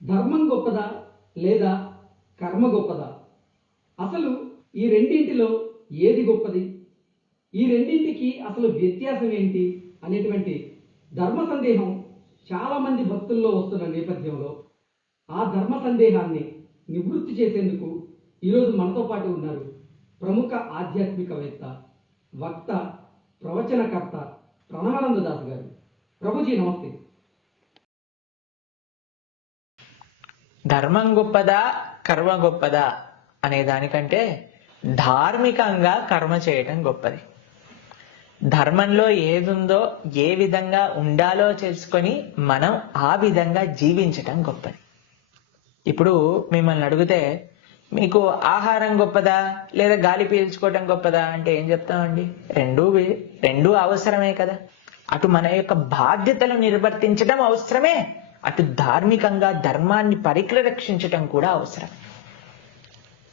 ధర్మం గొప్పదా లేదా కర్మ గొప్పదా? అసలు ఈ రెండింటిలో ఏది గొప్పది? ఈ రెండింటికి అసలు వ్యత్యాసం ఏంటి అనేటువంటి ధర్మ సందేహం చాలా మంది భక్తుల్లో వస్తున్న నేపథ్యంలో ఆ ధర్మ సందేహాన్ని నివృత్తి చేసేందుకు ఈరోజు మనతో పాటు ఉన్నారు ప్రముఖ ఆధ్యాత్మికవేత్త వక్త ప్రవచనకర్త ప్రణవానంద దాస్ గారు. ప్రభుజీ నమస్తే. ధర్మం గొప్పదా కర్మ గొప్పదా అనే దానికంటే ధార్మికంగా కర్మ చేయటం గొప్పది. ధర్మంలో ఏదుందో ఏ విధంగా ఉండాలో తెలుసుకొని మనం ఆ విధంగా జీవించటం గొప్పది. ఇప్పుడు మిమ్మల్ని అడిగితే మీకు ఆహారం గొప్పదా? లేదా గాలి పీల్చుకోవటం గొప్పదా? అంటే ఏం చెప్తామండి? రెండూ రెండూ అవసరమే కదా. అటు మన యొక్క బాధ్యతలు నిర్వర్తించడం అవసరమే. అటు ధార్మికంగా ధర్మాన్ని పరిరక్షించటం కూడా అవసరం.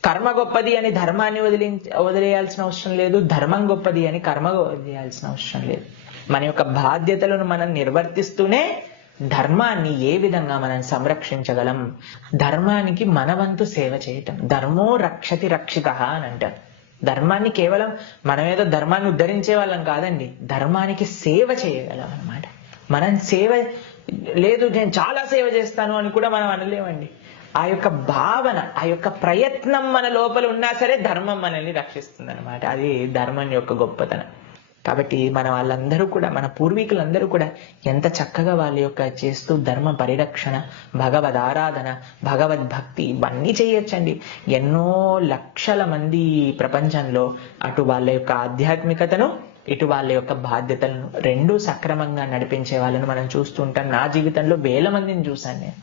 కర్మ గొప్పది అని ధర్మాన్ని వదిలి వదిలేయాల్సిన అవసరం లేదు. ధర్మం గొప్పది అని కర్మ వదిలేయాల్సిన అవసరం లేదు. మన యొక్క బాధ్యతలను మనం నిర్వర్తిస్తూనే ధర్మాన్ని ఏ విధంగా మనం సంరక్షించగలం? ధర్మానికి మనవంతు సేవ చేయటం. ధర్మో రక్షతి రక్షిత అని అంటారు. ధర్మాన్ని కేవలం మనమేదో ధర్మాన్ని ఉద్ధరించే వాళ్ళం కాదండి. ధర్మానికి సేవ చేయగలం అన్నమాట. మనం సేవ లేదు నేను చాలా సేవ చేస్తాను అని కూడా మనం అనలేమండి. ఆ యొక్క భావన ఆ యొక్క ప్రయత్నం మన లోపల ఉన్నా సరే ధర్మం మనల్ని రక్షిస్తుంది అనమాట అది ధర్మం యొక్క గొప్పతనం. కాబట్టి మన వాళ్ళందరూ కూడా మన పూర్వీకులందరూ కూడా ఎంత చక్కగా వాళ్ళ యొక్క చేస్తూ ధర్మ పరిరక్షణ భగవద్ ఆరాధన భగవద్భక్తి ఇవన్నీ చేయొచ్చండి. ఎన్నో లక్షల మంది ప్రపంచంలో అటు వాళ్ళ యొక్క ఆధ్యాత్మికతను ఇటు వాళ్ళ యొక్క బాధ్యతలను రెండూ సక్రమంగా నడిపించే వాళ్ళని మనం చూస్తూ ఉంటాం. నా జీవితంలో వేల మందిని చూశాను నేను.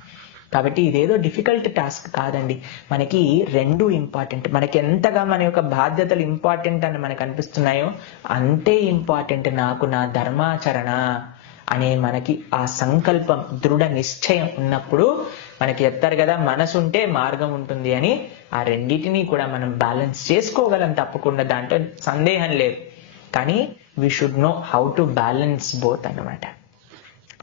కాబట్టి ఇదేదో డిఫికల్ట్ టాస్క్ కాదండి. మనకి రెండు ఇంపార్టెంట్ మనకి ఎంతగా మన యొక్క బాధ్యతలు ఇంపార్టెంట్ అని మనకు అనిపిస్తున్నాయో అంతే ఇంపార్టెంట్ నాకు నా ధర్మాచరణ అనే మనకి ఆ సంకల్పం దృఢ నిశ్చయం ఉన్నప్పుడు మనకి చెప్తారు కదా మనసు ఉంటే మార్గం ఉంటుంది అని. ఆ రెండింటినీ కూడా మనం బ్యాలెన్స్ చేసుకోగలం తప్పకుండా. దాంట్లో సందేహం లేదు. కానీ we should know how to balance both అన్నమాట.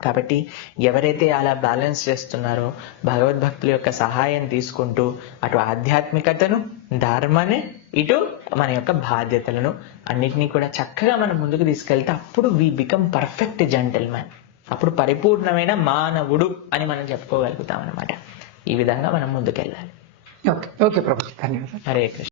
కాబట్టి ఎవరైతే అలా బ్యాలెన్స్ చేస్తున్నారో భగవద్భక్తుల యొక్క సహాయం తీసుకుంటూ అటు ఆధ్యాత్మికతను ధర్మాన్ని ఇటు మన యొక్క బాధ్యతలను అన్నిటినీ కూడా చక్కగా మనం ముందుకు తీసుకెళ్తే అప్పుడు we become perfect gentleman అప్పుడు పరిపూర్ణమైన మానవుడు అని మనం చెప్పుకోగలుగుతాం అనమాట ఈ విధంగా మనం ముందుకెళ్ళాలి. ఓకే ఓకే ప్రభుజీ ధన్యవాదాలు. హరే కృష్ణ.